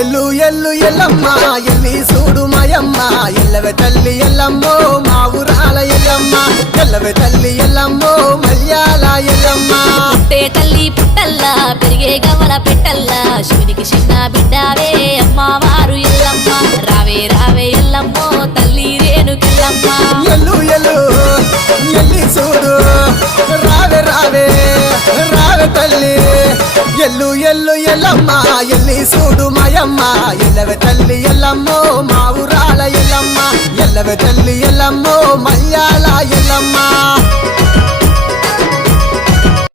ఎల్లు ఎల్లు ఎల్లమ్మ ఎల్లి చూడు మాయమ్మ ఎల్లవే తల్లి ఎల్లమ్మో మా ఊరాల ఎల్లమ్మ ఎల్లవే తల్లి ఎల్లమ్మో మల్యాల ఎల్లమ్మ పుట్టే తల్లి పుట్టల్లా పెరిగే గవల పెట్టల్లా శివునికి చిన్న బిడ్డావే అమ్మవారు ఎల్లమ్మ రావే రావే ఎల్లమ్మో తల్లి రేణుకెల్లమ్మ ఎల్లు ఎల్లు ఎల్లి చూడు రావే రావే రావే తల్లి ఎల్లు ఎల్లు ఎల్లమ్మ ఎల్లి చూడు మాయమ్మ ఎల్లవే తల్లి ఎల్లమ్మో మా ఊరాల ఎల్లమ్మ ఎల్లవే తల్లి ఎల్లమ్మో మల్యాల ఎల్లమ్మ